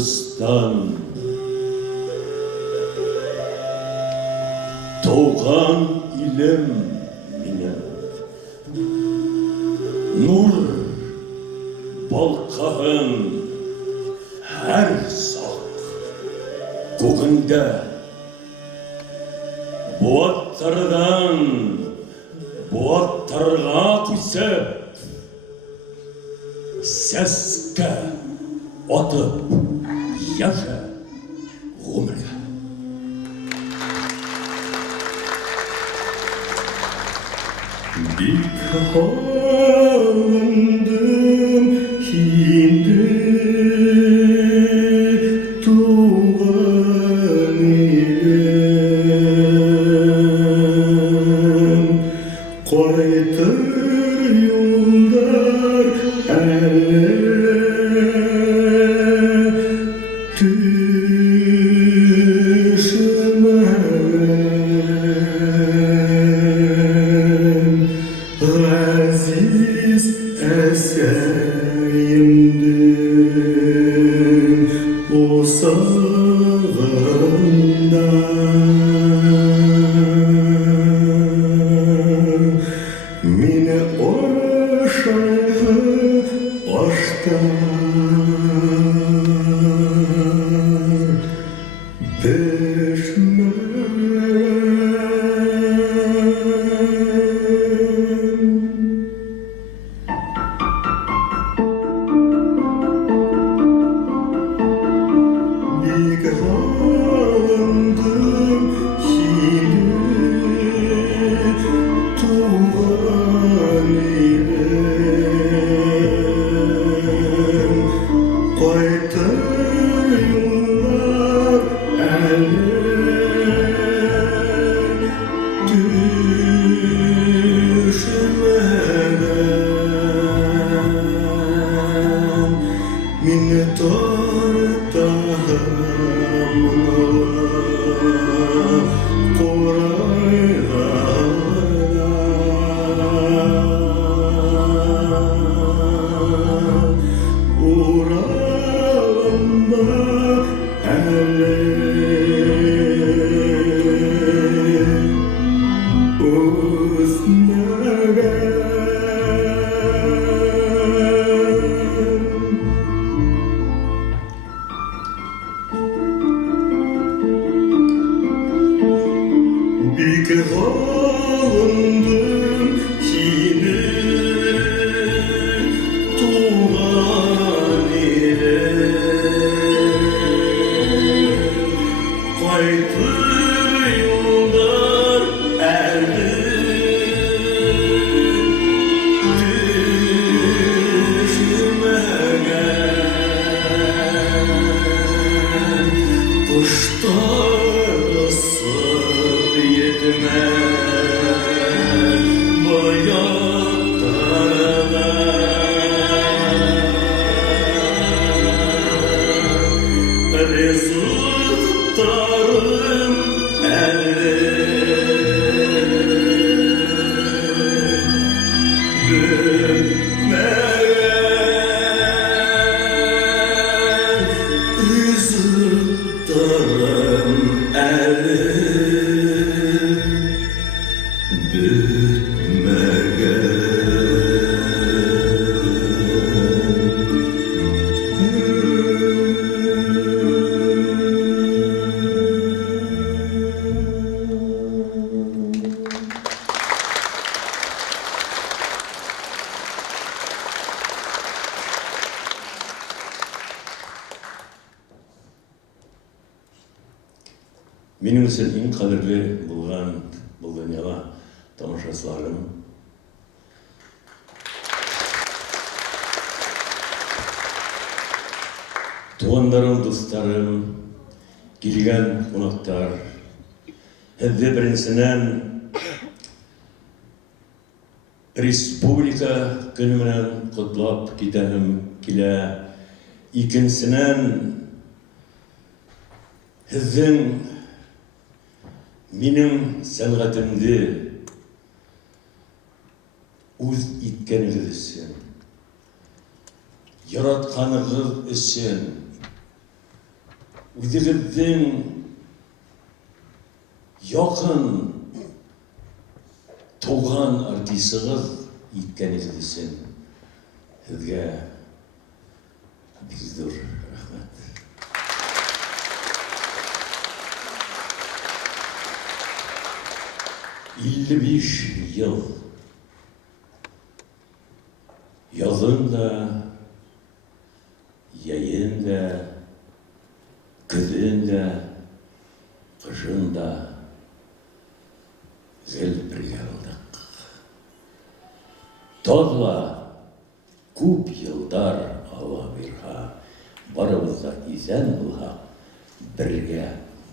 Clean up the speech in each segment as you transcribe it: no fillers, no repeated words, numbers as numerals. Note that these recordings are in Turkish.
тыстан туған илем минем, нур балқағын әр сақ көгінде, буаттардан буаттарға күсеп, сәске атып яша ғұмырға. Бик қуандым енді туған елім, қайтыр юлдар әлі Aziz eseyimdim o sağında, mine oşayı aşktan peşmen. Alındım yine tuğan eylem, kaytar yollar elle düşmeden, minnettar Bik alındım yine tuğan elem, kaytır yollar erdi düşmegen, kuşlar ısır yetme bayatlarına, rızıklarım elde büyümegen, rızıklarım elde Менің үшін ең қадірлі болған бұл дүнияға тамашашыларым, туғандарым, достарым, келген қонақтар, һеҙҙе беренсенән республика көнө менән ҡотлап китәһем килә. Икенсенән һеҙҙең минең сәнғәтемде үҙ иткәнегеҙ өсөн, яратҡанығыҙ өсөн Үзегездин yakın туған артисыгыз икәнегездесен сезгә бик зур рәхмәт. 55 yıl yazın da, yayın da, kızın da, kışın da gel birge kıldık. Tağla көп yıllar ала бирға, барыбызда исән булга, бірге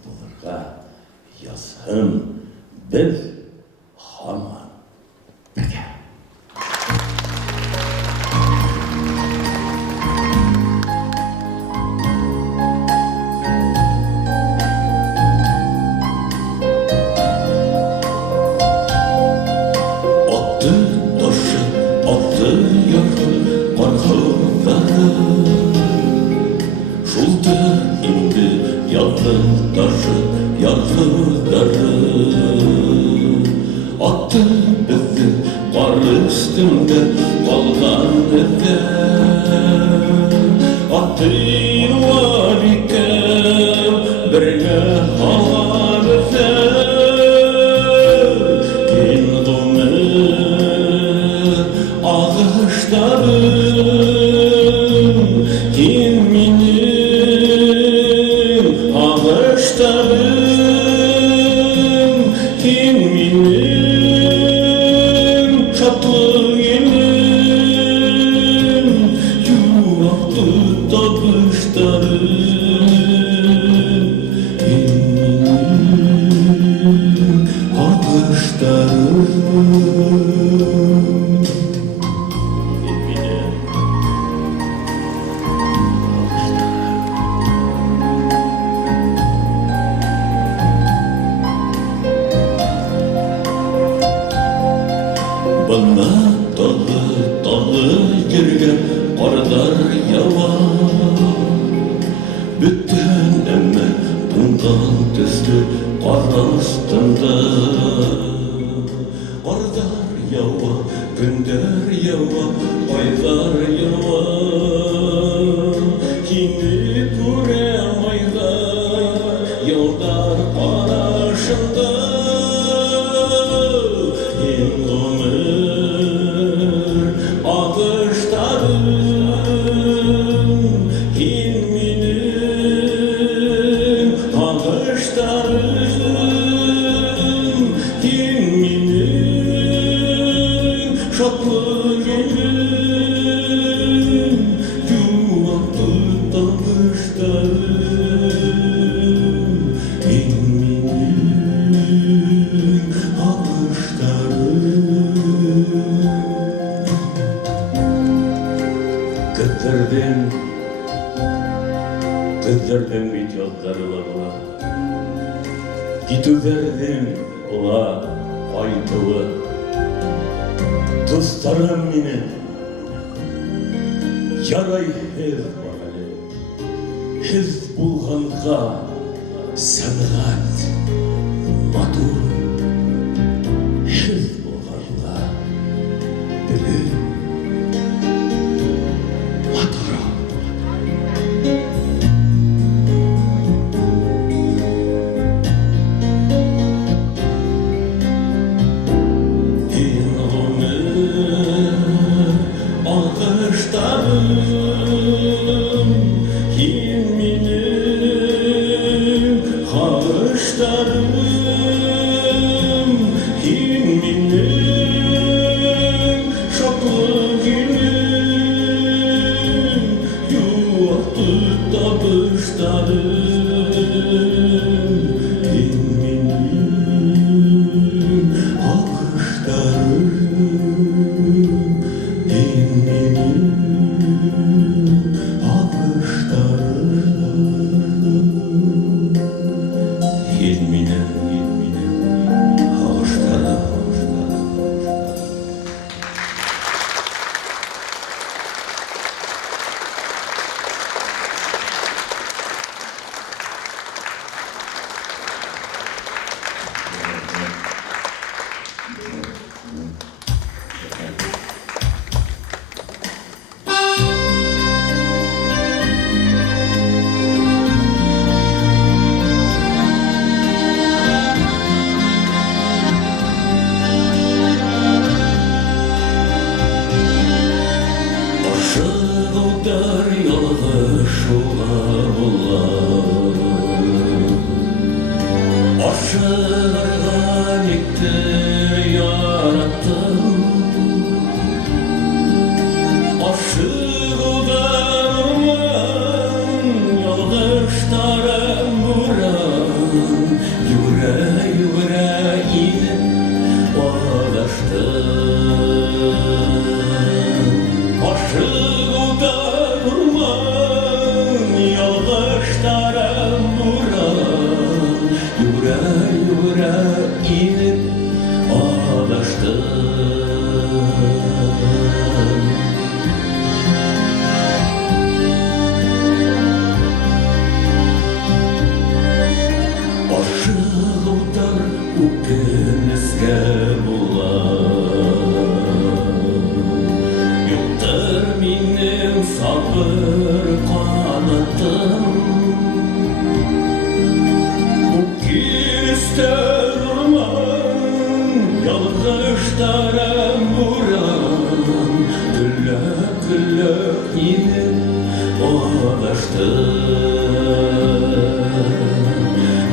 булырга язсын biz hamon birge. Attı taşı, attı yarı, qarğıları, şuldu indi yazın taşı, yargıları. Attı bizi qar üstünde qalğan izler. Attı var iken birge hala bizler. Indomir ağaçlarım, kinminim ağaçlarım, kinminim şatlı elim, yuvaktı tabışlarım, kinminim ağaçlarım. Bana dağı yerge qarlar yawa, bütün emme bundan tüslü qar astında. Qarlar yawa, günler yawa, aylar yawa, kimi ko'ramaylar yollar qarashında. Ağaçlarım, kinminim ağaçlarım, kinminim şatlı elim, yuvaktı tabışlarım, kinminim ağaçlarım. Kızdırdım bir yollarla bula, gitüverdim ola aytılı. Dostlarım meni yaray hez barali, hez bulganға sanğat matur, hez bulganға bilim matura. Ağaçlarım, kinminim ağaçlarım, kinminim şatlı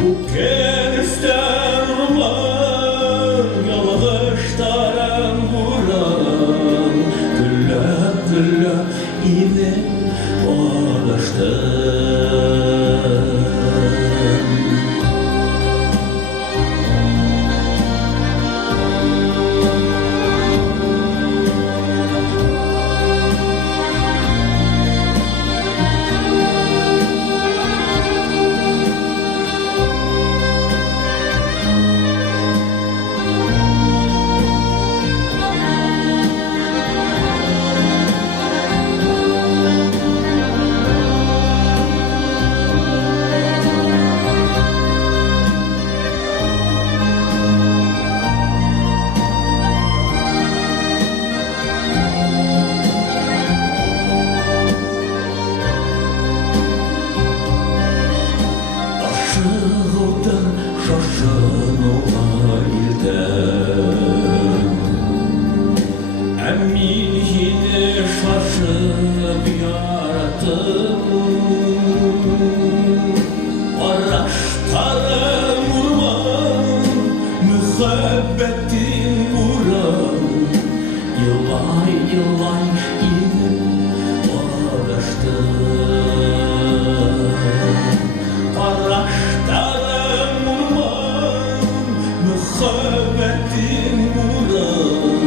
Bu kenisten roman yalğıştaran buran güllep güllep yine ağlaştım. Aşığıdır şaşın olaydım Emin yine şaşıp yarattım Araştarım vurman Mühabbetin vuran Yılay yılay yine ağlaştım Araştarım vurman Mühabbetin vuran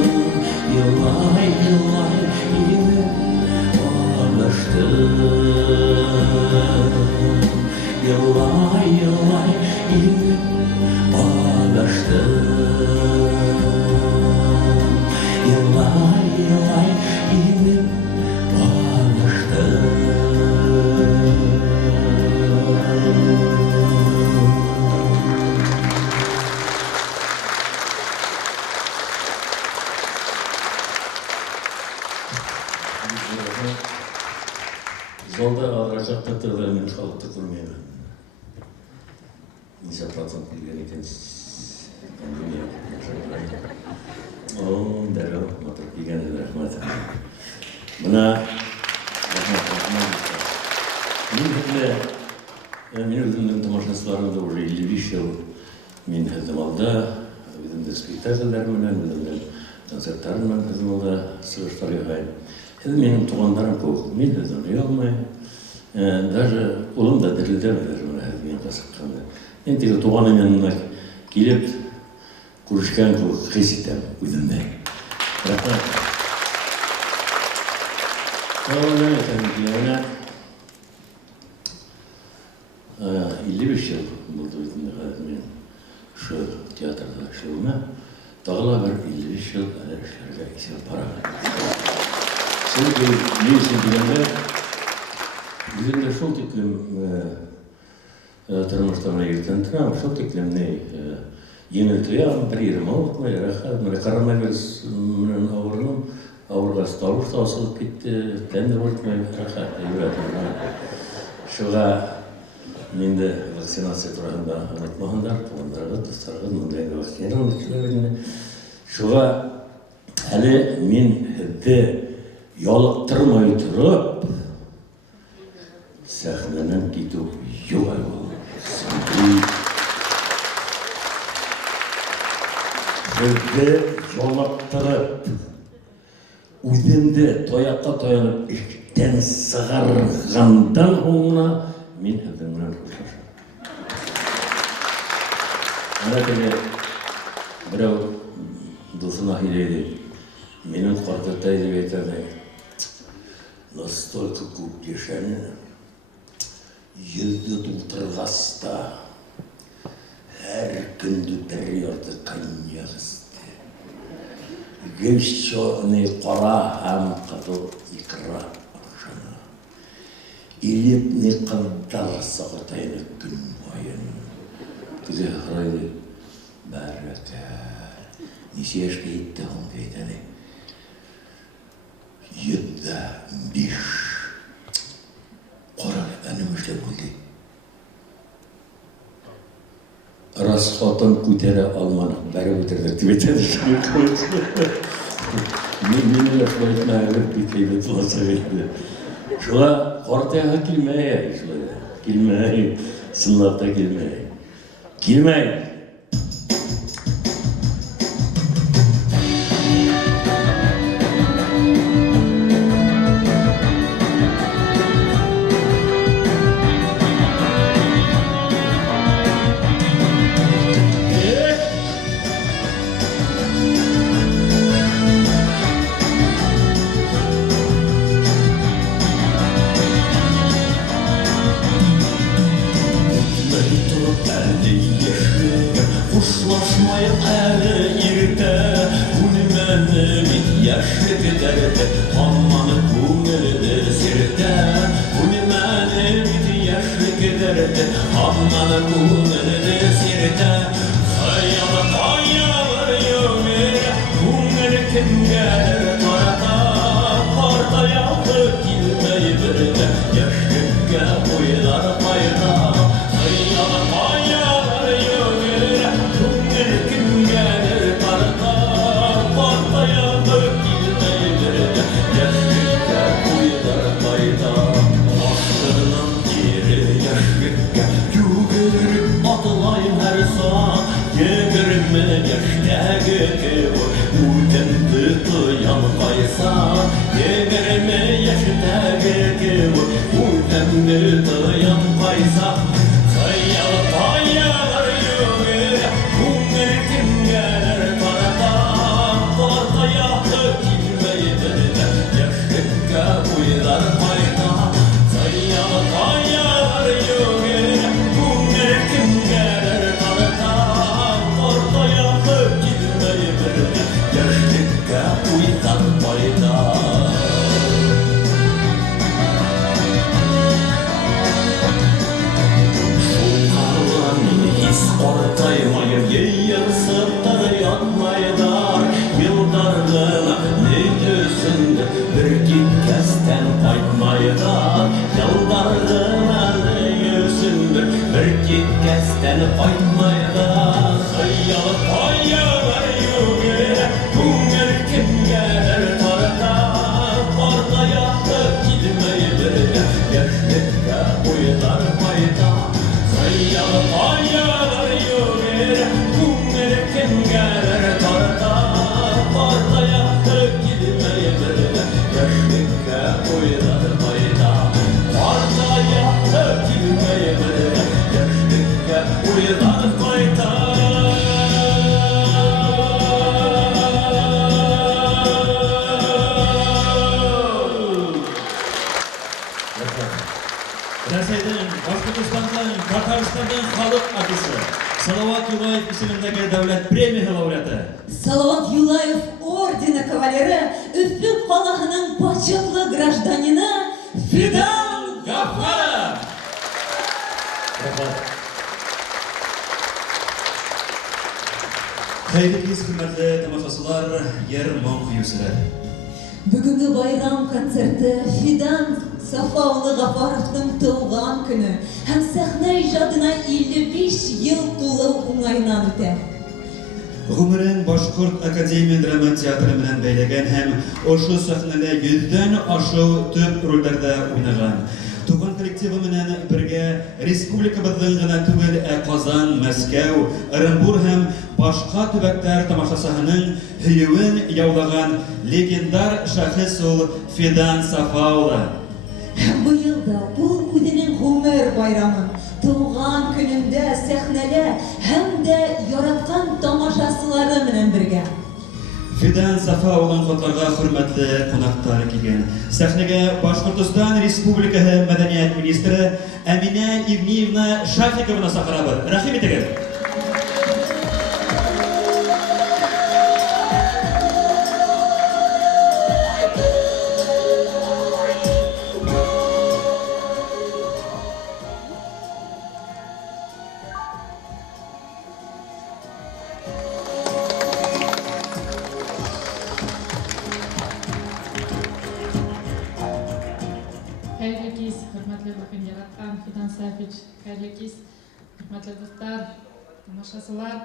Yılay yılay yine ağlaştım Yılay yılay yine ağlaştım Yılay yılay yine ağlaştım Zolda ağıracak tırtırlarının kalıptı kurmayalım. Nice platform bilgileri kendisi. Oğlum derhal matıp bilgileri rahmet. Buna rahmet. Мен өзімнің тамашасыларымда уже 55 жыл мен Хәзімалда, өзімді спектакльдерменен, өзімді концерттарыммен Хәзімалда сығыштар яғайын. Менің туғандарым көп, мен өзім ұя алмайым. Даже ұлым да дірілдемедер мына Хәзімен қасыққанда. Мен тегі туғанымен келіп, көрішкен көп қис етем өзімде. Рахмет. Оған айтамын 55 жыл болды өзімде мен şu teatrda işlewime. Dağla bir 55 yıl işlerge isyan para. Çünkü ne için bilende bizimde şol teklem turmuşlarına yırtıntıram, şol teklem ne yeniltiyam, bir yerim avutma, rahat, mene koronavirüs menen avırınım, avırga stavruşta asılıp gitti, tendir oltmay, rahat, yürüyetim. Şuğa Mende vaksinasiya turağında anlatmağınlar, tuğanlarga, dostlarga, mındayga vaksinayla anlatçılarına. Şuğa hali men hiddi yoliqtirmay turib, sahnadan ketib yo'q ayol. Hiddi yoliqtirib, o'zimni toyoqqa tayanib ishdan sig'argandan so'ngra men hidimdan xo'shlashaman. Ana tege birov do'sini ayladi. Meni qo'rqitdi deb aytadi. Настолько ko'p deshani yilda to'ltirg'asda har kunda bir yorti konyak ichdi. G'ishchoni qora ham qatib iqra. İlipni qaddarsa qatayını gün boyun. Güzel qaraydı. Baraka. Neçe yaşga yetdi onu deydi. 75. Qo'raq anim ishlab bo'ldi. Ras xotin ko'tara olmani, bari o'tirdi deb aytadi. Men ular qo'yib bitib o'tsa Şula ortaya kilmeye, şula kilmeye, sınavda kilmeye. Kilmeye. Салават Юлаев исемендәге дәүләт премия лауреаты. Салават Юлаев ордена кавалеры, Өфе калаһының почетлы гражданины Фидан Гафаров. Хәйрле кич, хөрмәтле тамашачылар, Ер-моң күйүчеләр. Бүгінгі байрам концерты Фидан Сафаулы Гафаровтың туылған күні һәм сәхнә иҗатына 55 ел тулу уңайынан үтә. Гомерен Башкорт Академия драма театры белән бәйләгән һәм ошо сәхнәдә 100дән ашу төп рольләрдә уйнаган. Туган коллективы менән бергә республикабызның гына түгел, Казан, Мәскәү, Оренбур һәм башка төбәктәр тамашачыларының һөевен яулаган легендар шәхес ул Фидан Сафаулы. Быел да ул үзенең гомер байрамын туган көнендә сәхнәдә һәм дә яраткан тамашачылары белән бергә. Фидан Сафаулын котларга хөрмәтле кунактар килгән. Сәхнәгә Башкортстан Республикаһы мәдәният министры Әминә Ивниевна Шафикованы сакырабыз. Рәхим итегез. Хәйрле кич, хөрмәтле бәхет яраткан Фидан Сафич, хәйрле кич, хөрмәтле дуслар, тамашачылар.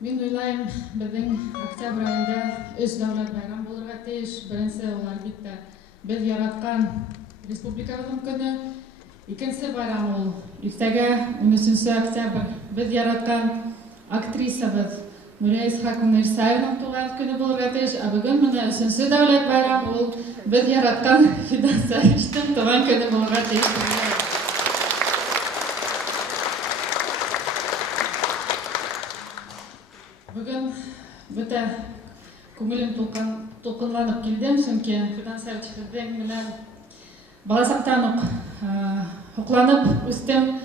Мин уйлайм, безнең октябрь аенда 3 дәүләт байрам булырга тиеш. Беренче ул әлбәттә без яраткан республикабыздың көне. Икенче байрам ул иртәгә 13 октябрь без яраткан актрисабыз Нурия Исхаковна Ирсаевның туган көне булырга тиеш, ә бүген менә 3нче дәүләт байрам ул без яраткан Фидан Сафичтың туган көне булырга тиеш. Бүген бөтә күңелем тулкынланып килдем, чөнки Фидан Сафич безнең менән баласактан ук хукланып үстем,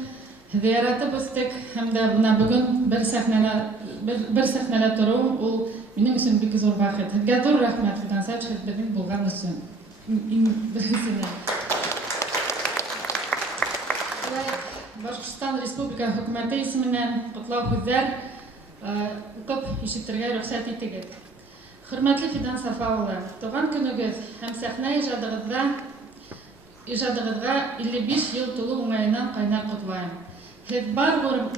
яратып үстек, һәм дә менә бүген бер сәхнәдә тору ул минем өчен бик зур бәхет. Һеҙгә ҙур рәхмәт, Фидан Сафич, безнең булган өчен. Башкортстан Республика Хөкүмәте исеменнән котлау һүҙҙәр уҡып ишетергә рөхсәт итегеҙ. Хөрмәтле Фидан Сафа улы, туған көнөгөҙ һәм сәхнә ижадығыҙға 55 йыл тулу уңайынан ҡайнар ҡотлайым. Һеҙ бар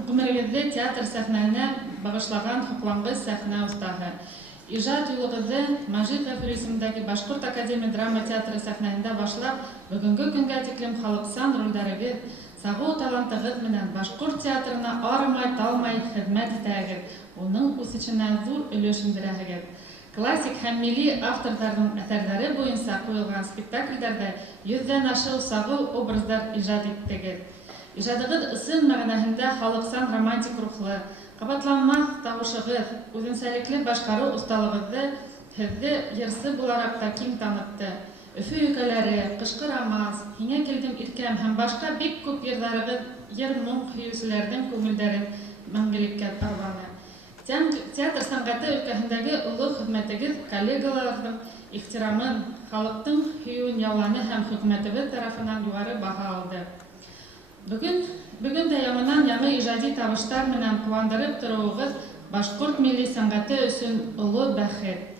ғүмерегеҙҙе театр сәхнәһенә бағышлаған хупланғыс сәхнә ustaһы. Ижад юлығыҙҙы Мәжит Ғәфүри исемендәге Башҡорт академия драма театры сәхнәһендә башлап, бөгөнгө көнгә тиклем халыҡсан ролдәрегеҙ, сағыу талантығыҙ менән Башҡорт театрына арымай-талмай хеҙмәт итәһегеҙ, уның үҫешенә ҙур өлөш индерәһегеҙ. Классик һәм милли авторҙарҙың әҫәрҙәре буйынса ҡуйылған спектаклдәрҙә 100-дән ашыу сағыу образдар ижад иттегеҙ. Ижадығыҙ ысын мәғәнәһендә халыҡсан романтик рухлы, ҡабатланмаҫ тауышығыҙ, үҙенсәлекле башҡарыу оҫталығыҙҙы һеҙҙе йырсы булараҡ та киң танытты. Өфө йөкәләре, ҡышҡы романс, һиңә килдем иркәм һәм башҡа бик күп йырҙарығыҙ йыр-моң һөйөүселәрҙең күңелдәрен мәңгелеккә тарбаны. Театр сәнғәте өлкәһендәге оло хеҙмәтегеҙ коллегаларҙың ихтирамын, халыҡтың һөйөүен яуланы һәм хөкүмәтебеҙ тарафынан юғары баһа алды. Бөгөн дә яңынан яңы ижади табыштар менән ҡыуандырып тороуығыҙ башҡорт милли сәнғәте өсөн оло бәхет.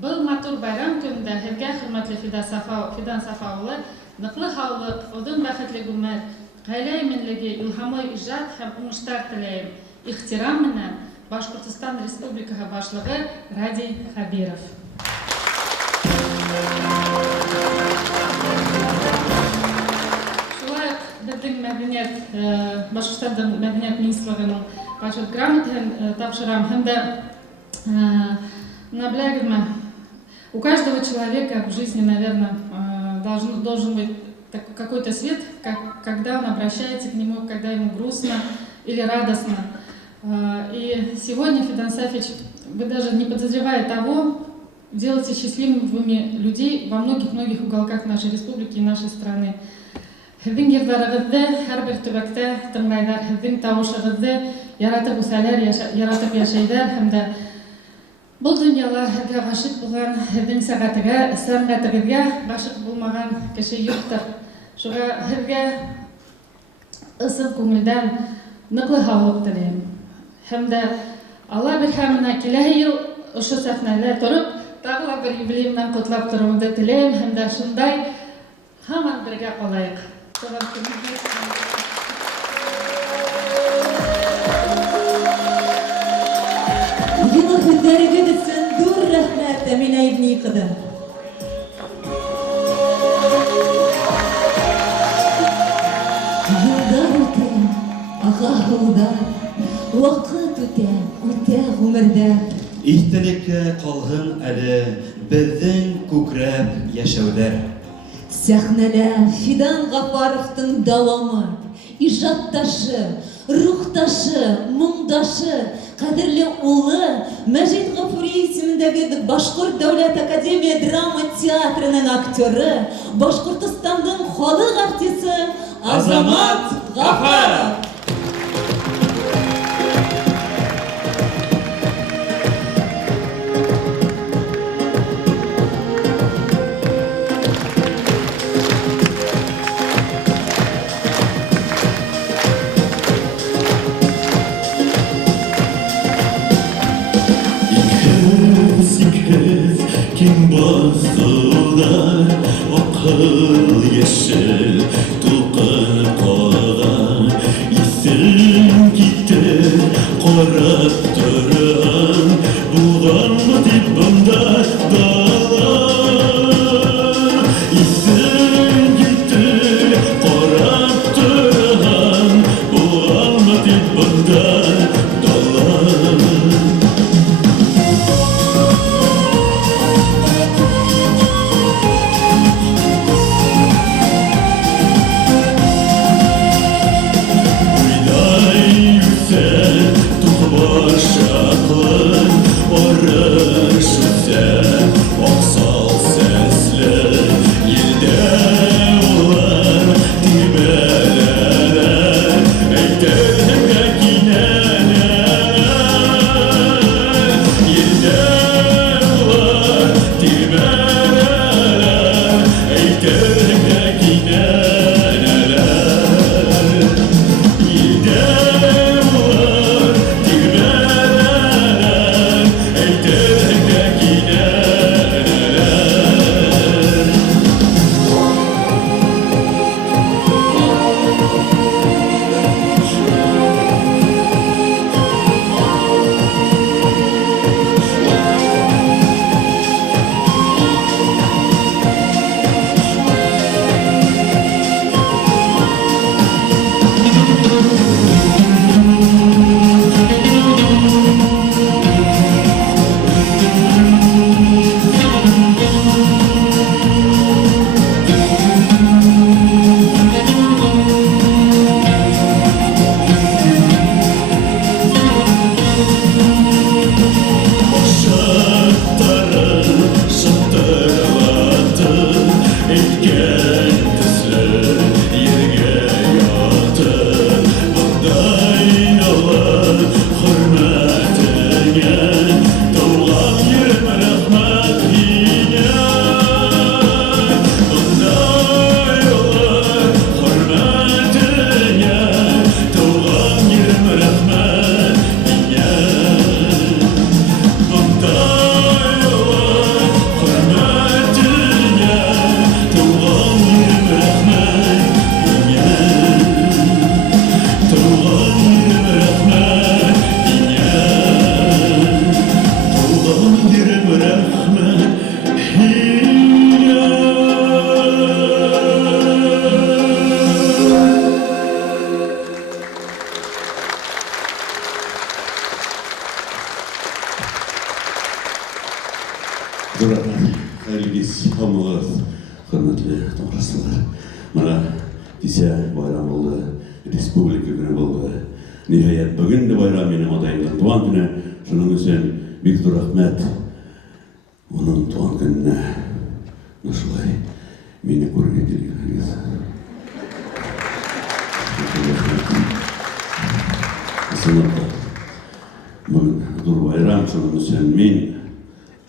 Был матур байрам көнөндә һеҙгә, хөрмәтле Фидан Сафа улы, ныҡлы һаулыҡ, оҙон бәхетле ғүмер, ғаилә именлеге, илһамлы ижад һәм уңыштар теләйем. Ихтирам менән Башҡортостан Республикаһы башлығы Радий Хәбиров. Шулай беҙҙең мәҙәниәт, Башҡортостандың мәҙәниәт министрлығының почет грамотаһын тапшырам. Һәм дә, беләгеҙме, у каждого человека в жизни, наверное, должен быть какой-то свет, когда он обращается к нему, когда ему грустно или радостно. И сегодня, Фидан Сафич, вы даже не подозревая того, делаете счастливыми людей во многих-многих уголках нашей республики и нашей страны. Һеҙҙең йырҙарығыҙҙы һәр бер төбәктә тыңлайҙар, һеҙҙең тауышығыҙҙы яратып үҫәләр, яратып йәшәйҙәр, һәм дә был донъяла һеҙгә ғашиҡ булған, һеҙҙең сәнғәтегеҙгә ғашиҡ булмаған кеше юҡтыр. Шуға һеҙгә ысын күңелдән ныҡлы һаулыҡ теләйем. Һәм дә Алла бирһә, киләһе йыл ошо сәхнәлә тороп, тағы ла бер юбилей менән ҡотлап тороуҙы теләйем, һәм дә шундай һаман бергә ҡалайыҡ. Йылы һүҙҙәрегеҙ өсөн ҙур рәхмәт, Әминә Ибни ҡыҙы. Йылдар үтә, ағаһылдар, ваҡыт үтә ғүмерҙәр. Иҫтәлеккә ҡалһын әле беҙҙең күкрәп йәшәүҙәр. Сәхнәлә Фидан Ғафаровтың дауамы, ижадташы, рухташы, моңдашы, ҡәҙерле улы, Мәжит Ғафури исемендәге Башҡорт дәүләт академия драма театрының актеры, Башҡортостандың халыҡ артисы Азамат Ғафаров. Kim basılar akıl yeşil tuğan kağan isim gitti qarab duran buğan mı dibimde dağlar isim gitti Хәйлегез хамылыр, хөрмәтле тамашачылар. Мына дисә байрам булды, республика көне булды. Ниһаять бүген дә байрам минем атайымның туган көне. Шуның өчен бик зур рәхмәт. Оның туган көненә шулай мине күрергә килгәнегез. Сынатта. Бүген зур байрам, шуның өчен мин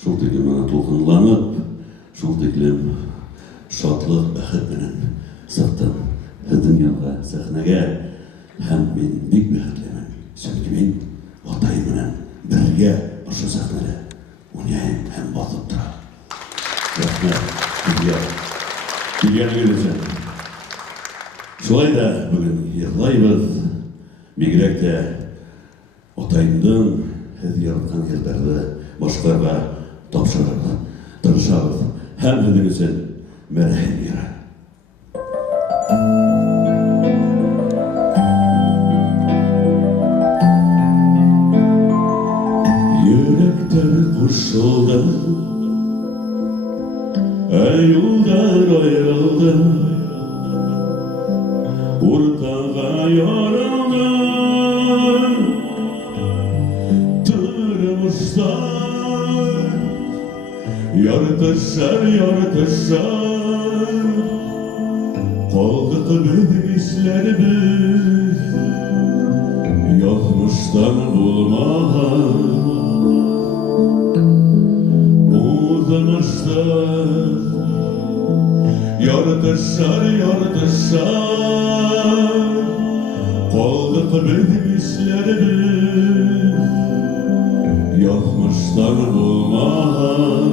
шул тиклем аны тулкынланып, шул тиклем шатлык, бәхет белән сыктым. Һезнең янга, сәхнәгә һәм мин бик бәхетлемен. Чөнки мин атайым белән бергә ошо сәхнәдә уйнайм һәм басып торам. Рәхмәт. Килгәнегез өчен. Шулай да бүген йырлайбыз. Бигрәк тә атайымның һез яраткан йырларны башкарга тапшырырга тырышабыз. Һәм һезнең өчен мәрәһим йыры. Йөрәктәр кушылды, юлдар аерылды, уртага ярылды, тормыштар яртышар, калдык без исләрбез, язмыштан булмаган. Яртышар, калдык без исләрбез, язмыштан булмаган.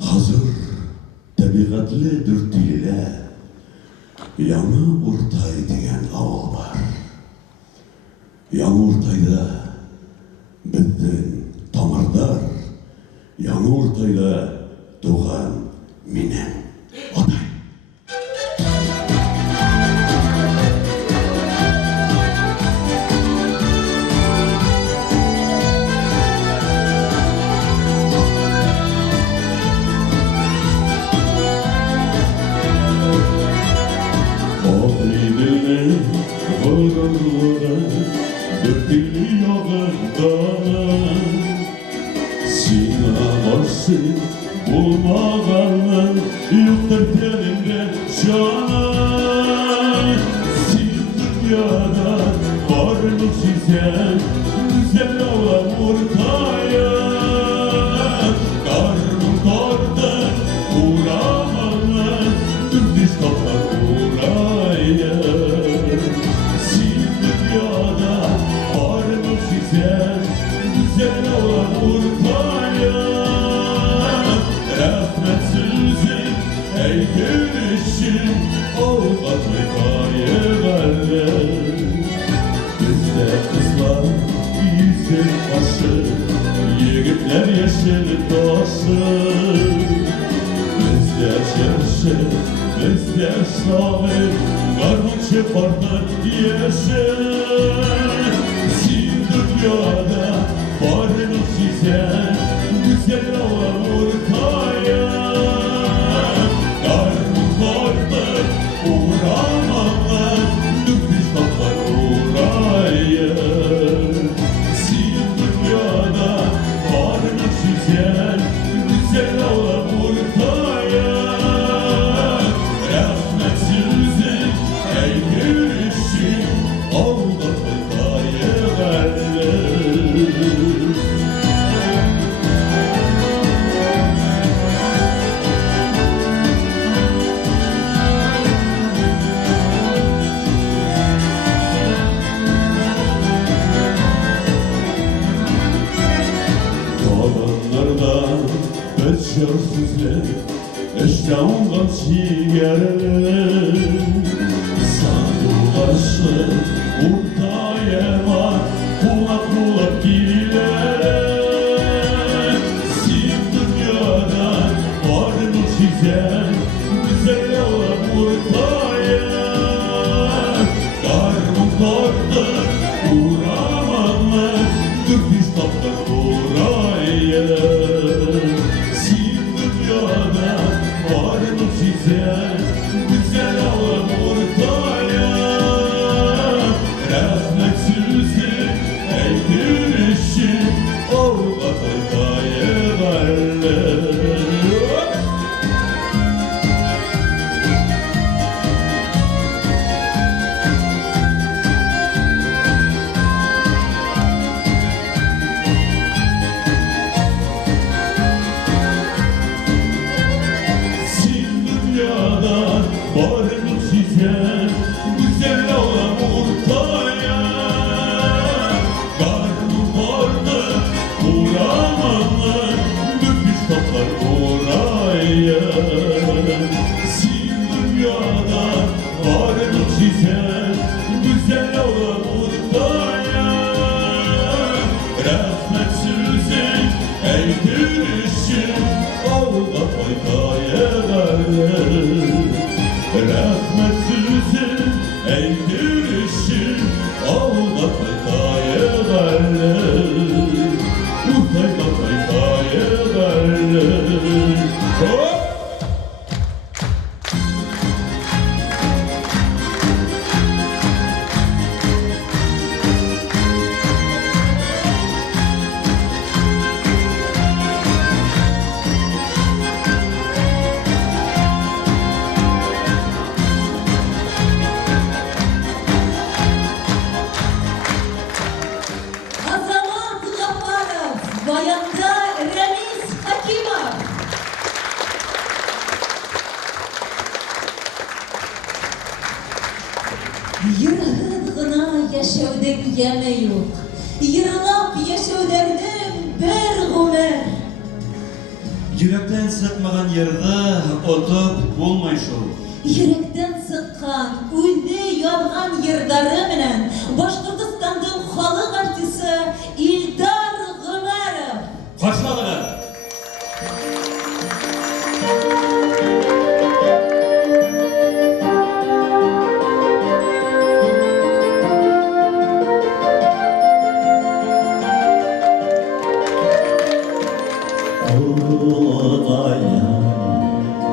Hazır təbiqatlı dürtüyle Yanı Urtay degen avul var. Yanı Urtayda bizden tamardar, Yanı Urtayda doğan minen atay. yağından Sina karşı bulmağanın yoktur tenimde canan Sil dünyada varlık çizen güzel olan ortaya Karnım kardı uğramanın dümdüz toprak uğraya Sil dünyada varlık çizen güzel olan ortaya Rahmetsizlik ey gülüşün Avukatlı kayıverdi Bizde kızlar yüzü başı Yigitler yeşil taşı Bizde çarşı, bizde şahit Karmıncı farklı yeşil Sil dünyada varlık çizen Güzel olan ortaya Karnım vardı uğramama Dümdüz toplar uğraya Sil dünyada varlık çizen Güzel olan ortaya Rahmetsizlik ey gülüşün Aldatı kayıverdi Kalanlardan beşersizler Eşyangan çiğerler Sanı karşı urtaya Kulak kulak girer Sil dünyada varlık çizen Güzel olan ortaya Karnım kardı uğramanla Dümdüz toplar uğraya Sil dünyada varlık çizen Güzel olan ortaya Rahmetsizlik ey gülüşün Avukatı kayıverdi Sil dünyada varlık çizen Güzel olan ortaya Karnım vardı uğramama Dümdüz toplar uğraya Sil dünyada varlık çizen Güzel olan ortaya Rahmetsizlik ey gülüşün Avukatı kayıverdi Rahmetsizlik ey gülüşün Avukatı kayıverdi Urtayda kayıverdi Hop! Azamat Gafarov, bayanda Ramiz Hakimov. Yürühün gına yaşaudek yeme yok. Yırılap yaşauderdim bir gümer. Yürekten sıkmagan yerde otup bulmay şol. Yürekten sıkkan, uydu yalgan yırdarı bilen Başkırtıstan'ın halık artisti İldar Gümerov. Başladılar.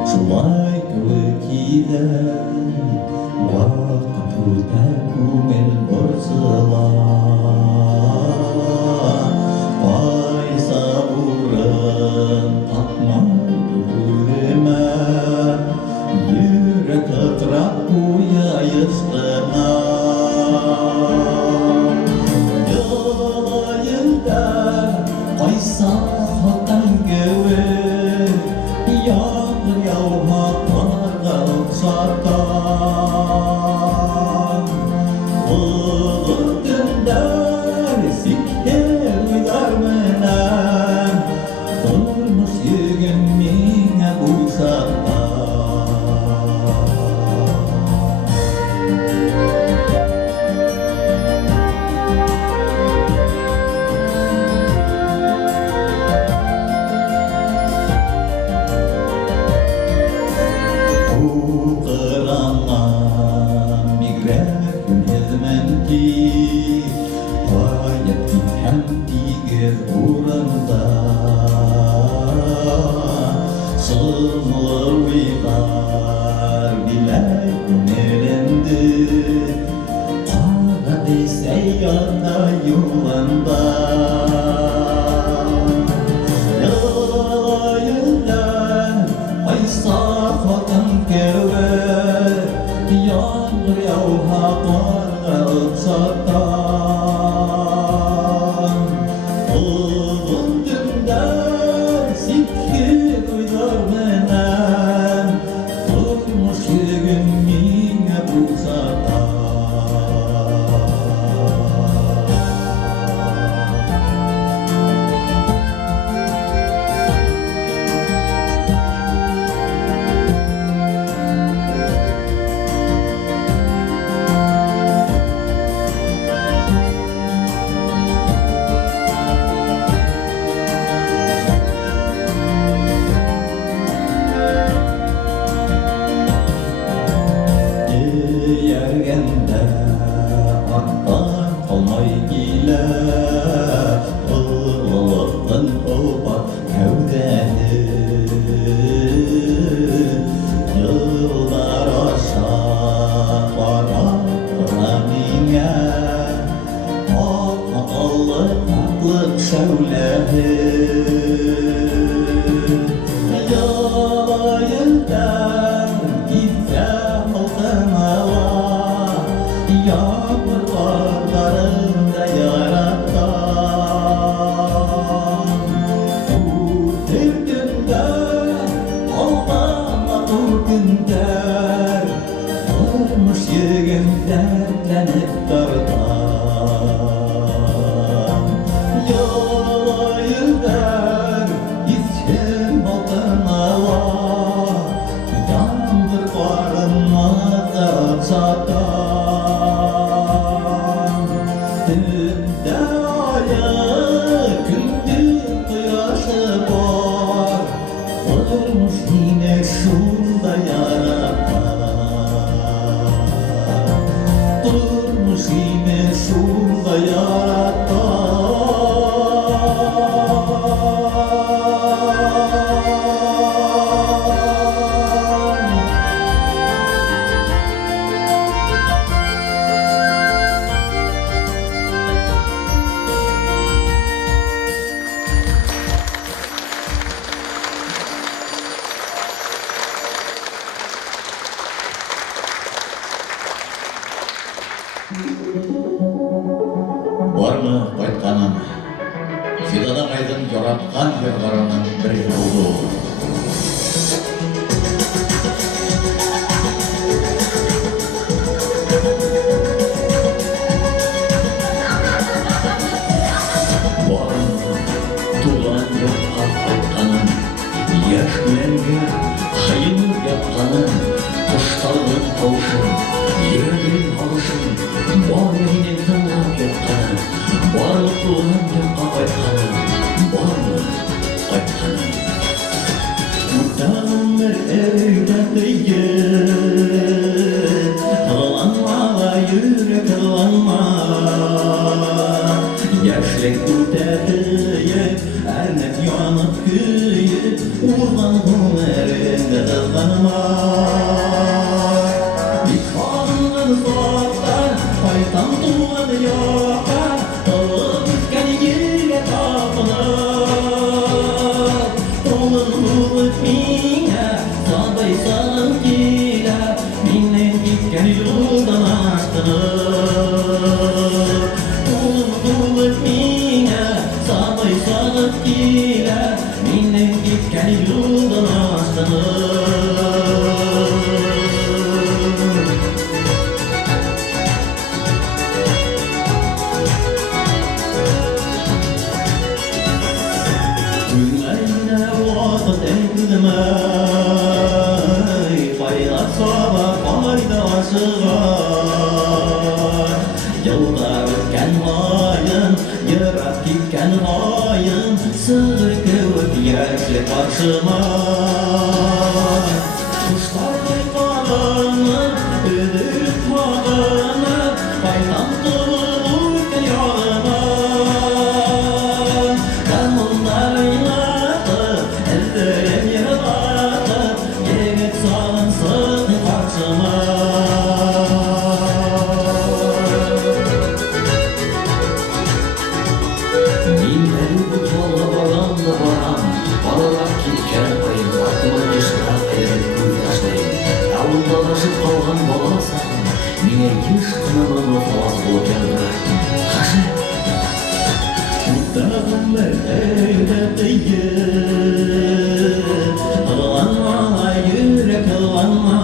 Шулай киҙәр ваҡыт үтә күңел борсола шаттан. Улы түндер сикер уйдар менен, тормыш егін миңе бұл шаттан. Бармы қайтқаным, Фидада қайдың жоратқан бір қараның бірі болды. Барым, туған жоққа қайтқаным, яш күләнге қайын япқаным, құшталғын қаушым, ерген алышым, бар менен тыңлап жатқаным, барлық туған жоққа қайтқаным, барлық қайтқаным. Мұттағымыр әрді қиын, қыланмаға жүрек қыланма. Яшлек өтәтіен, әрнет янып күйін, урған көңіріңді қызғанма. Қайтам туған яқа, толып өткен елге тапынып, толып өт миңе, садай сағым келі. айда ашыған. Yıllar ötken ayın, yırat gitken ayın, sığır kıvıp yerli karşıma. Kuşlar kaybolağını, ödülüp mağını, bayram kılıp yağına. Kanunlar yıladı, ellerim yıladı, yigit salınsın karşıma. Балалар кеткен қойын, артыма ешқақ әйрен көз ашпайын. Ауылда қашып қалған бала сағын, мене еш қынамын тоғыз болып жандыратын. Қашы! Құттағын мәртәйді түйін, қылғанма, жүрек қылғанма.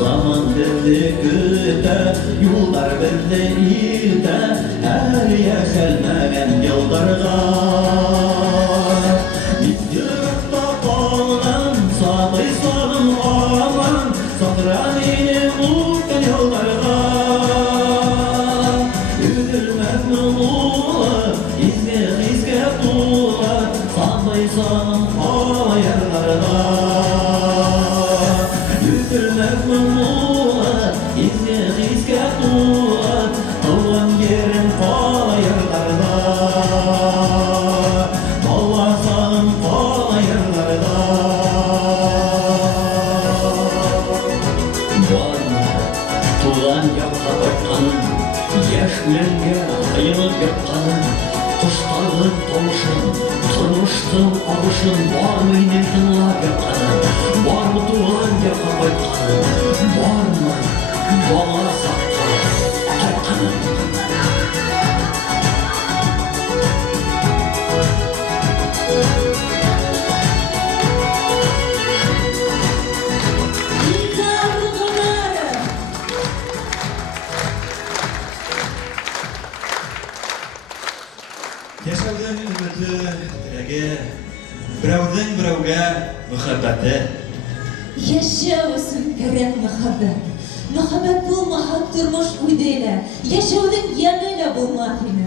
Zaman birді күті, юлдар бірді иті, әр яшәлмәгән йылдарға. Яшьләргә аерылып ятканым, кошларның тавышын, тормыштың агышын бармы инде тыңлап ятканым, бармы туган якка кайтканым, бармы бала сакка кайтканым. Яшәүдән өмете, теләге, берәүдән берәүгә мөхәббәте. Яшәү өсөн кирәк мәхәббәт. Мәхәббәт булмаһа тормыш уйдыйла. Яшәүнең яны да булмас ине.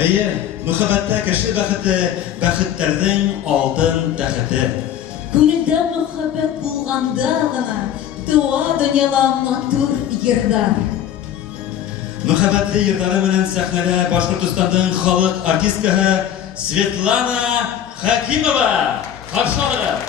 Әйе, мөхәббәттә кеше бәхете, бәхеттәрнең алтын тәхете. Күңелдә мәхәббәт булганда гына туа дөньяда матур йырдар. Мөхәббәтле йырдары белән сәхнәдә Башкортстанның халык артисткаһы Светлана Хакимова каршы алыгыз.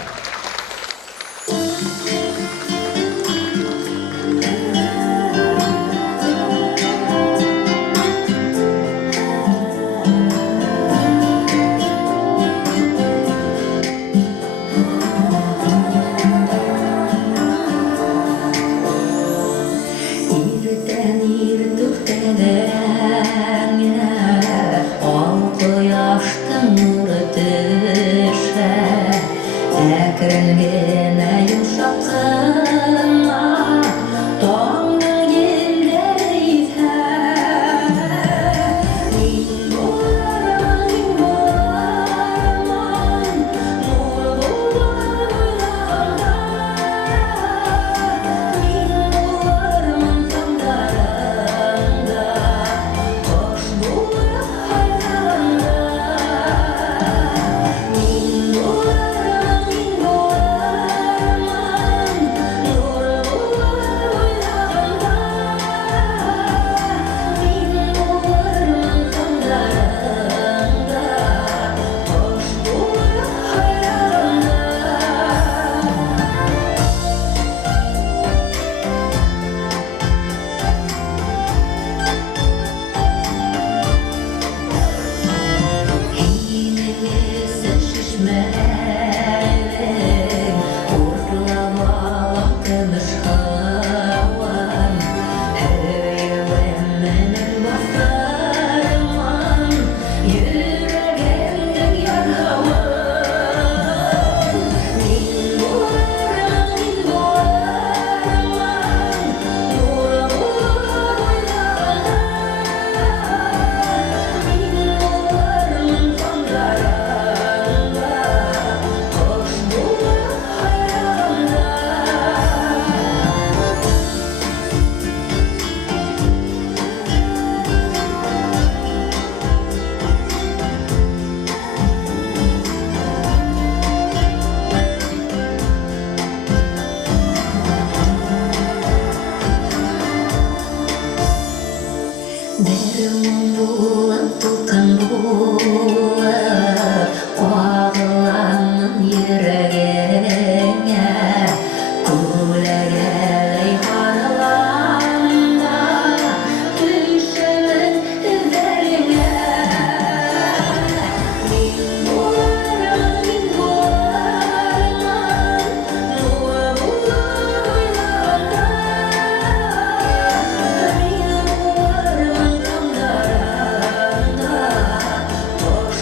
Al koyaştın nuru düşe булып тулкын булып кагыламын йөрәгеңә күләгәләй караланда төшәмен эзләреңә мин булармын нуы булып уйларда мин булармын тамдарында кош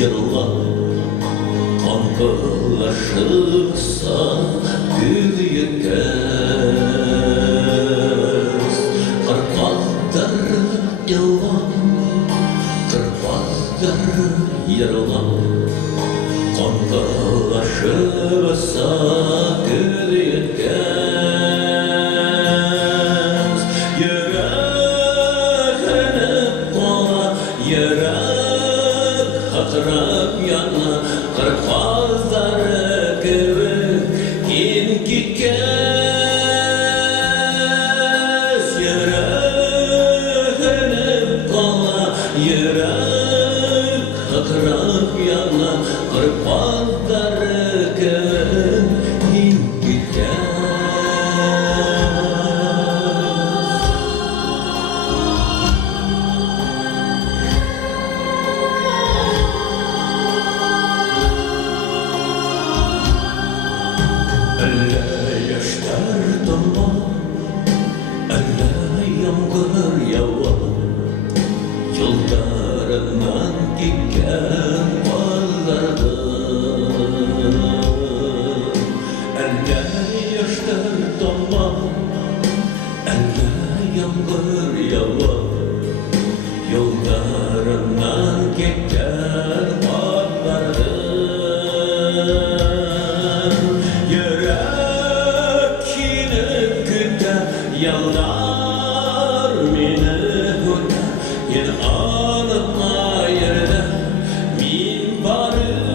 yırılan Kankılaşırsa büyükes Kırkazdır yılan Kırkazdır yırılan Kankılaşırsa büyükes Yüreğine kola yürek hatırap yana Kırkazları gibi inki kez Yüreğine kola yürek hatırap yana Kırkazları gibi inki kez Eller yaşlar damla, eller yağmur yağar Yollarından diken varlardı Eller yaşlar damla, eller yağmur yağar Yollarından diken varlardı Yallar meni huda yen alıma yerde min barın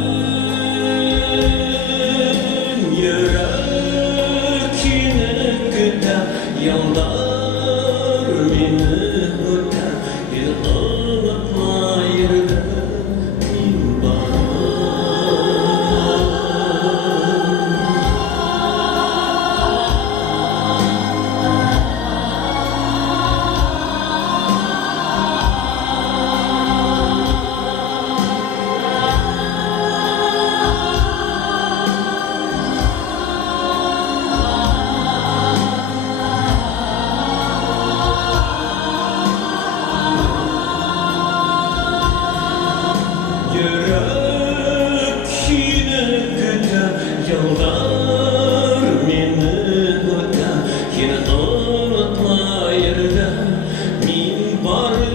yüreğine güda yallar meni huda yen alıma yerde min Yüreğine güda yalvar meni huda Yine unutma yerde min varım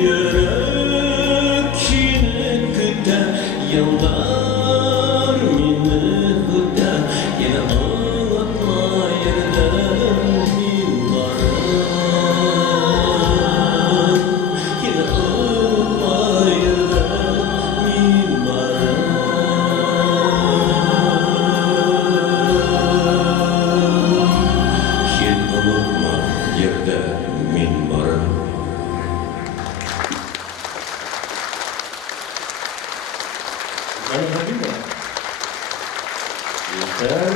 Yüreğine güda yalvar meni huda Yine unutma yerde min varım Yine unutma yerde min varım Yine unutma yerde min varım Yeter.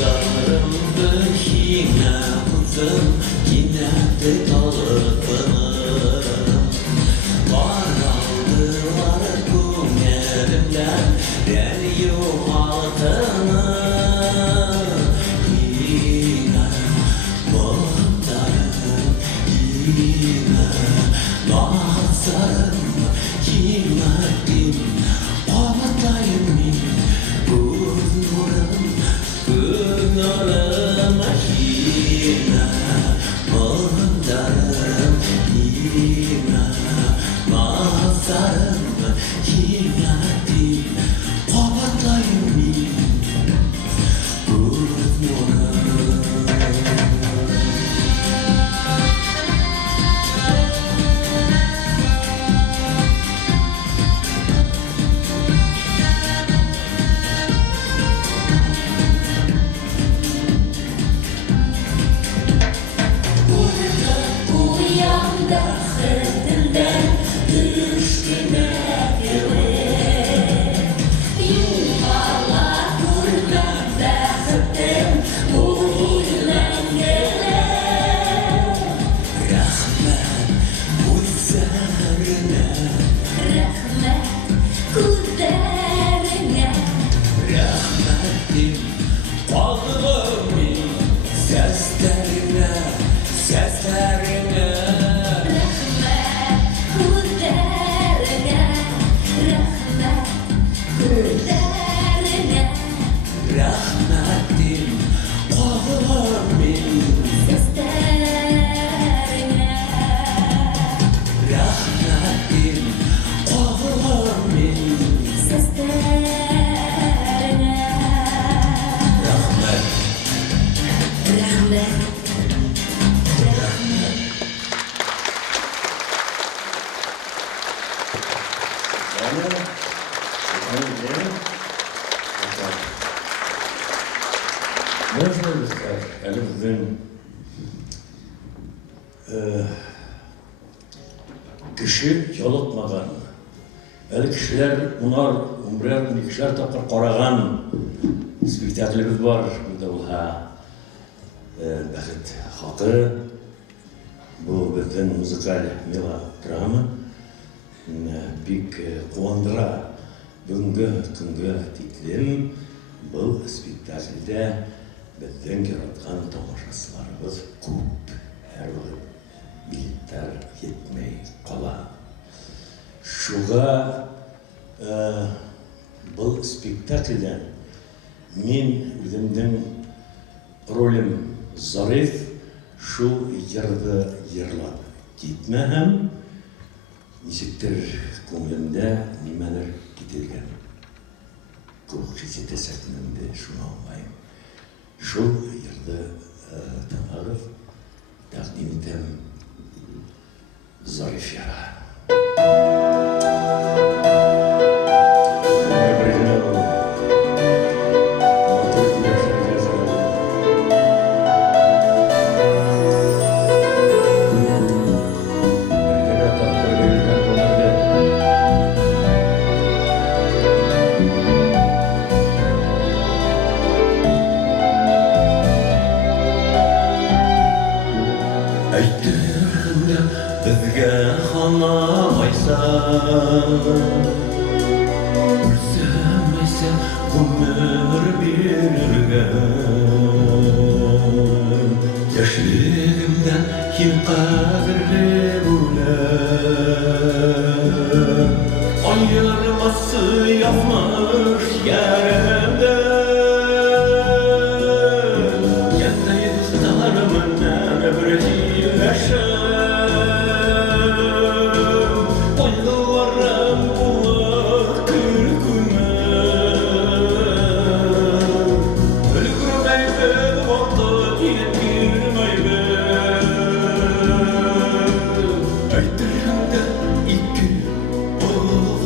Darıldı yine kızım yine Gitti kalıplarım Var aldılar günlerimden El yuhaltını Yine muhtarım Yine mahzarım Kıymetim Pavatayım Burnurım Burnurım Yine muhtarım Yine mahzarım Kıymetim Pavatayım Burnurım Uyandı sırtından düştüğüne göre Yuvarlak kurmanda sıktım uyulan gele Rahmet uzarına Rahmet kudretine Rahmetim Ağlımın seslerine Seslerine Rahmet kudretine Rahmet kudretine Rahmetim Ağlımın seslerine Rahmetim Ağlımın seslerine Rahmet Rahmet Elimizden kişi yolutmagan. El kişiler bunlar ikişer tapır qaragan spektaklimiz var. Burada olha Bəxit Haqı bu bizden müzikal melodrama bik quvandыра бүгінгі күнгі титлем бұл spektaklьде біздің яратқан тамашашыларымыз көп әрбір билеттер жетмей қала. Шуға бұл spektaкльден мен өзімнің ролім Зариф шу ерді ерлап кетмәһәм, ничектер күңелемдә нимәлер кителгән. Күк хисете сәкенемдә шуны аңлайм. Шул ерді тыңлағыз, тәкъдим итәм Зариф яра. Әйттердә безгә ханамайса Үлсәмәсә гомер бирергән Яшьлегемдән һин кадерле үлән Аермасы язмыш яремдә Яндай дусларымнан бер Ойларым булыр күркүмәр Өлгөрмәйбез вакыт йетмәйбез Әйтерһеңдә ике улымыз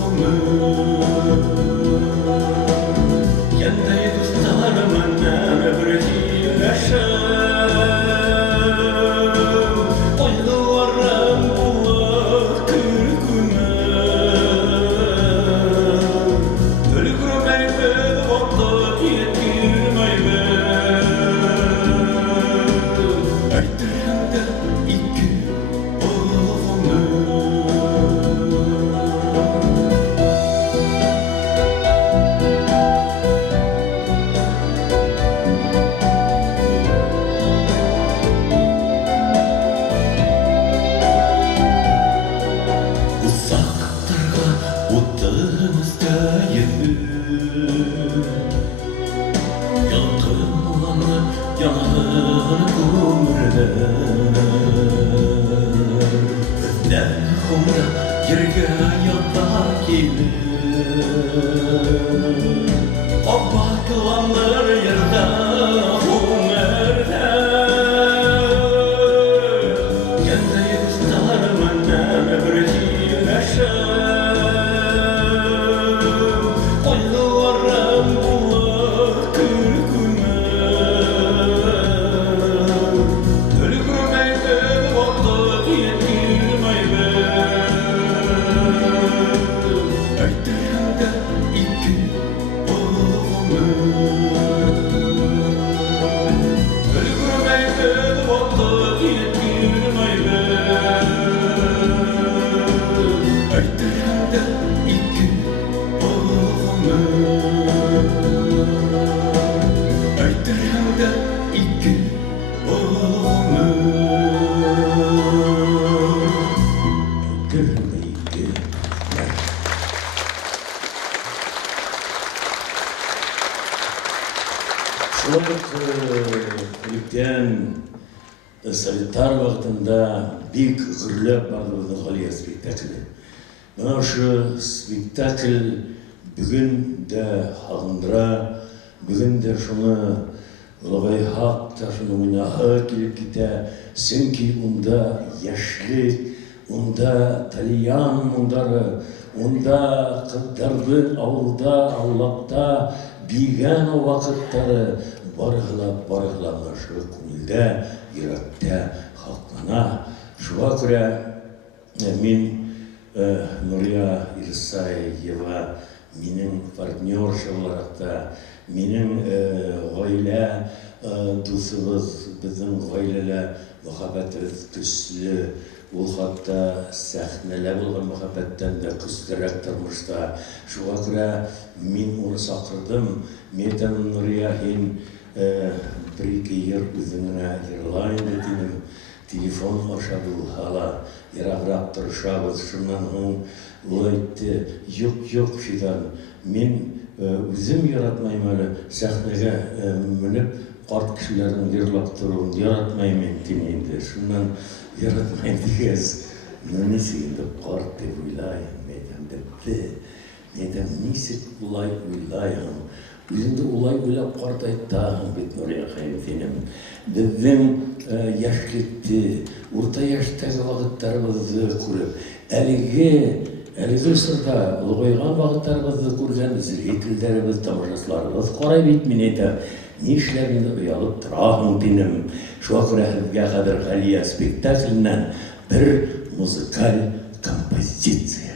Uykumda yerge yatar gibi Abba kılanlar yerde Humerde Kendi yüzdarımından öbürcüğün aşağı Oyluvarım bulur kürküme Ölgürmeydi vakit yetirmeydi Öktürümde iki oğlumu Ölgürmeydi vakit yetirmeydi Öktürümde iki oğlumu Öktürümde iki oğlumu Görünmeydi. Şulık birlikten Sovetler vaktinde büyük gürlep vardı Galiye spektakli. Bana şu spektakl bugün de halındıra, bugün de şunu Ulagay hak da şunu oynağı kilip gite, çünkü onda yaşlı, onda talyan onları, onda kıdırdı avulda, avlakta, bilgen o vakitleri barıhlap şu kumilde, yürekte halkına. Şuva göre min Nuriya İrsayeva, minin partnör olarak da, minin gaile dostumuz, bizim gaileyle muhabbetimiz güçlü. Bu hatta sahneler olan muhabbetten de küstürek durmuşta. Şuğa göre min onu sakırdım. Meydem Nuriyahin bir-iki yer üzerine yırlayın dedim. Telefon aşağı hala yaragırap duruşabız. Şundan onun olaydı. Yok fidan. Min özüm yaratmayım öyle sahneye minip kart kişilerin yırlap durun yaratmayım ettiğinde. Şundan yaratmayım diyeceğiz. Nesi indi kart de uylayın. Meydem nesi ulay uylayın. Bizimde ulay uylap kart ayıttağın bit oraya kayıntinem. Bizim yaşlıktı, orta yaştaki vakitlerimizi kurup, Әлігі сырда ұлғайған бағыттарымызды көрген зілетілдеріміз, тамашасыларымыз қарай бейтмен еді. Не ішлеріңді ұялып тұрағың деймін. Шуа күрәхімге қадыр Ғалия спектаклінен бір музыкаль композиция.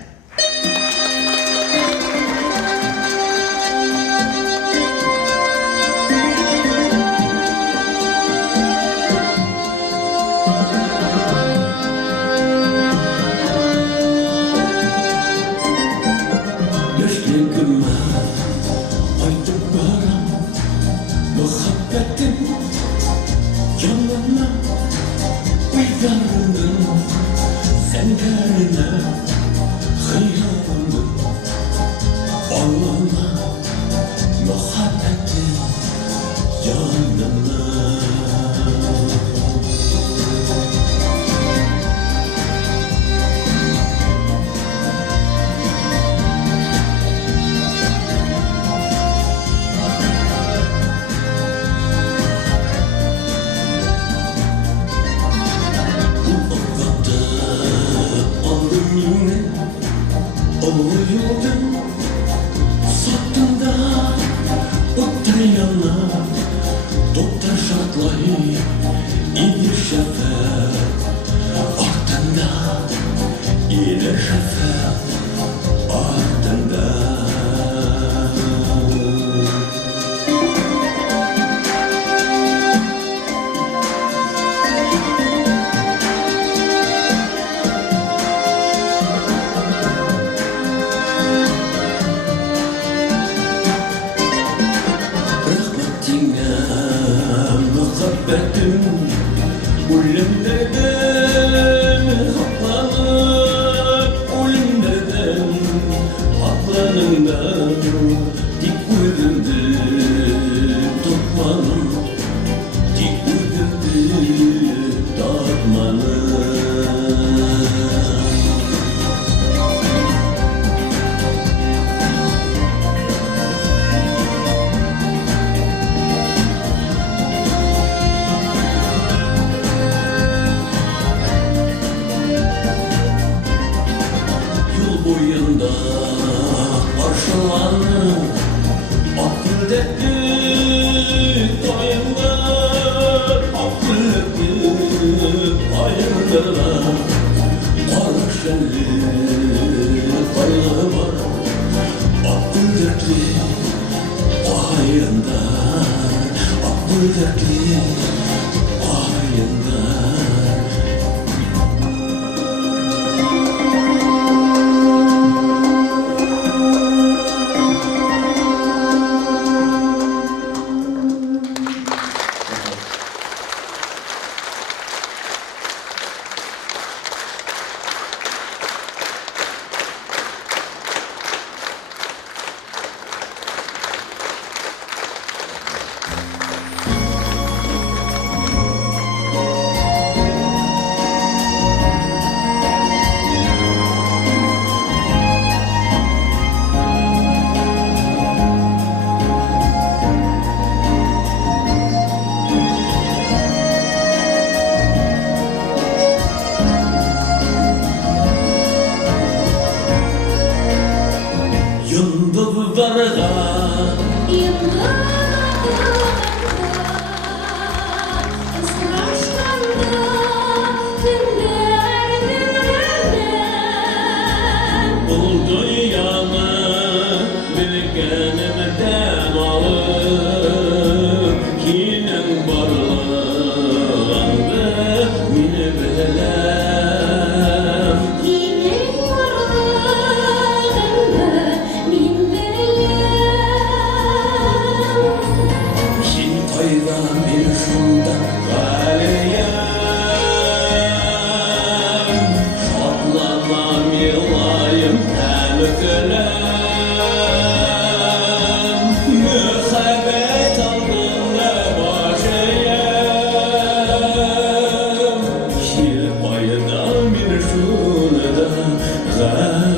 Aldım yine Sırda Karık şenli Baylığı var Akbül dertli Ahayında Akbül dertli Ahayında Yıldızlarga Buldu yanı bilgenimden alıp Kinin barlığında mini bilem Kin koygan bir şunda galiyem Şatlanam yılayım hem gülem Mühabbet aldığında başayım Şil koygan bir şunda galiyem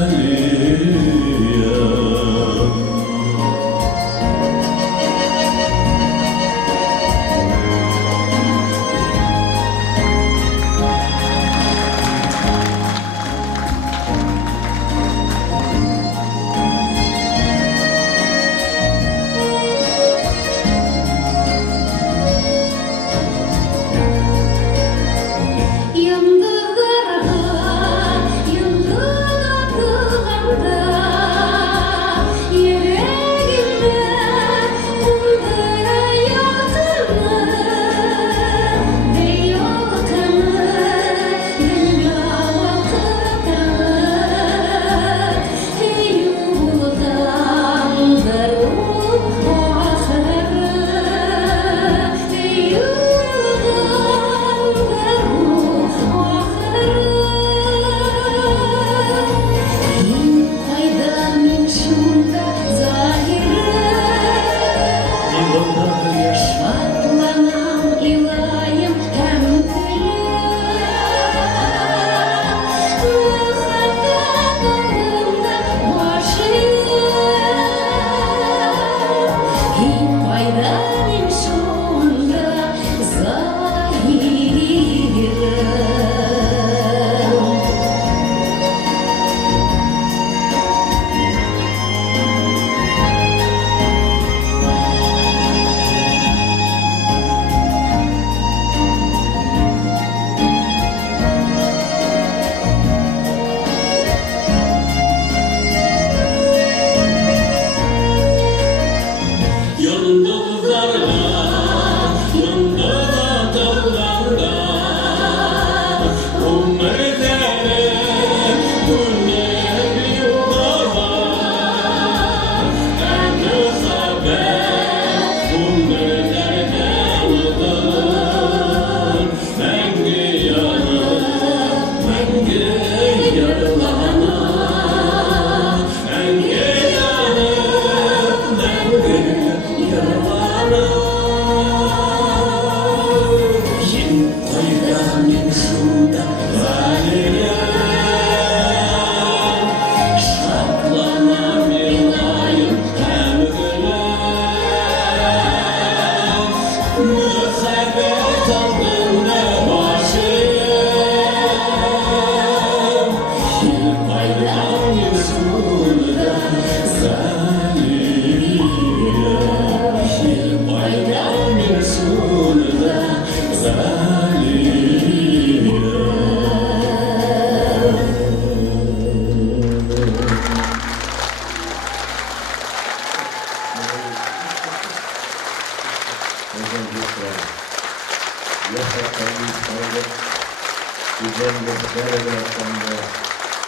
da, bärege atsan da,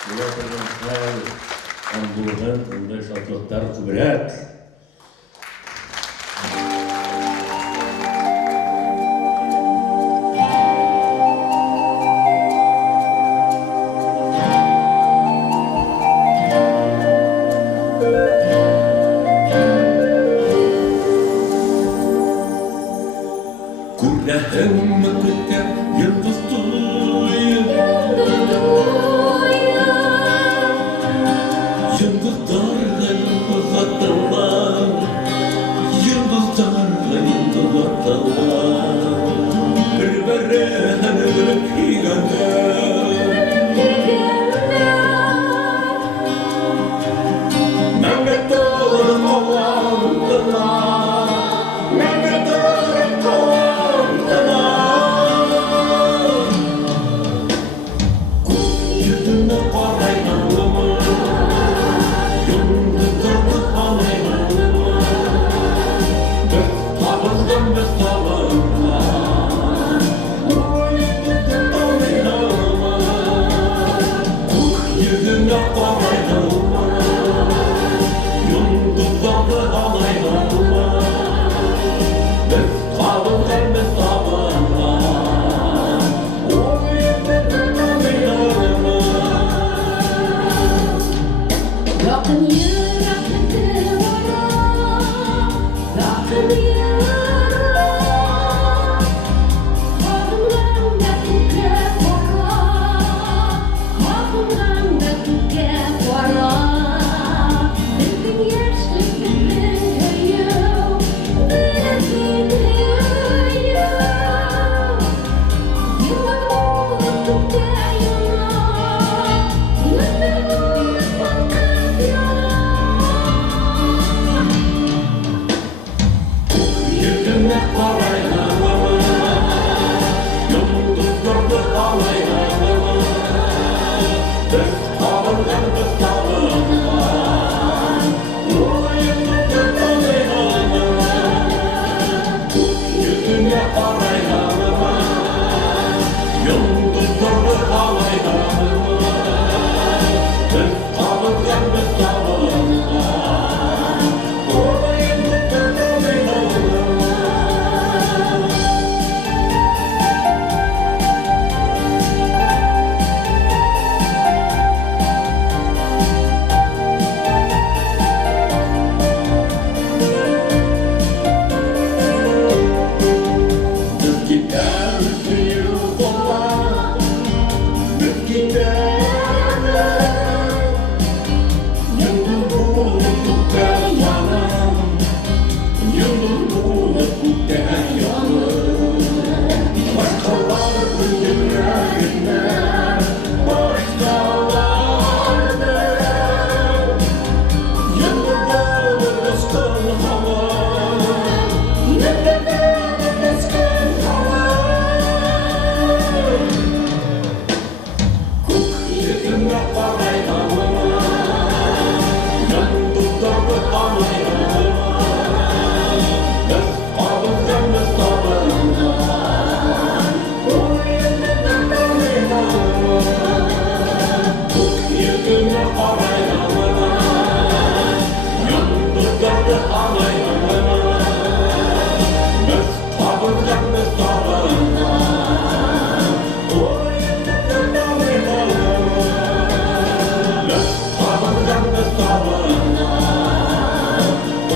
bulatırın her anbulgan, onday şatlıklar kübürek. Күрәһем күккә йондыз туйы, йондызларга йондызлар, йондызларга йондызлар, бер-берен үлеп килгәннәр. Мәңге тулы калгандылар, мәңге тулы калгандылар. Күк йөзенә карайганлымы, йондызларны алайганлымы, без табылган без табылган, ой йөзенә алайганлымы, күк йөзенә карайганлымы, йондызларны алайганлымы, biz табылган без табылган, ой йөзенә алайганлымы. Yakın yürekte vara, yakın yara. Kalbimde tüke vara, kalbimde tüke vara. Bizim yaşlık bizim köyü, bizim köyü. Yıllar oldu tüke yana, yıllar oldu fakat yana. Yüzüne karayganlımı, yıldızlardı alayganlımı, biz табылган biz табылган, ой yıldızlardı alayganlımı, yüzüne karayganlımı, yıldızlardı alayganlımı, biz табылган biz табылган, ой yıldızlardı alayganlımı. Biz gideriz yollara, biz gideriz. Yıldız bulup tüten yanım, yıldız bulup tüten yanım. Başkalarının yüreğinde, başkalarının yıldız bulup ıskın hava, yıldız bulup ıskın hava. Yüzüne karayganlımı, yıldızlardı alayganlımı, biz табылган biz табылган, ой yıldızlardı alayganlımı. Yüzüne karayganlımı, yıldızlardı alayganlımı, biz табылган biz табылган, ой yıldızlardı alayganlımı, biz табылган biz табылган,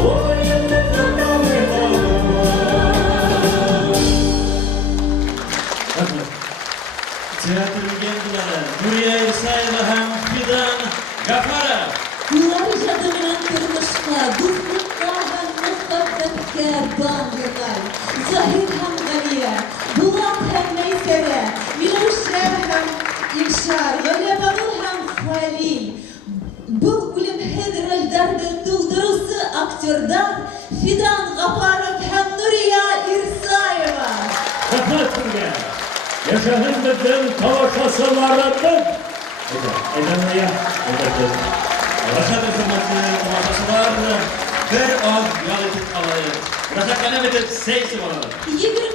ой yıldızlardı alayganlımı. Teatr legendalari Nuriya Isaeva ham Fidan Gafarov. Ular ijodi bilan turmushga, do'stlikqa va muhabbatga bog'liqlar. Zohid ham G'aliya, Bulat ham Maysara, Milawsha ham Ilshar, G'alabanur ham Falil. Bu o'limhid rollarni to'ldiruvchi aktyorlar Fidan G'afarov ham Nuriya Isaeva. Rahmat sizga. Yashag'in bizning tomoshalarimiz. Aydanaya, aydanaya. Rashad hurmatli tomoshachilar, bir oz yol etib qolaylik. Rashad qanday etib seysi bo'ladi? 20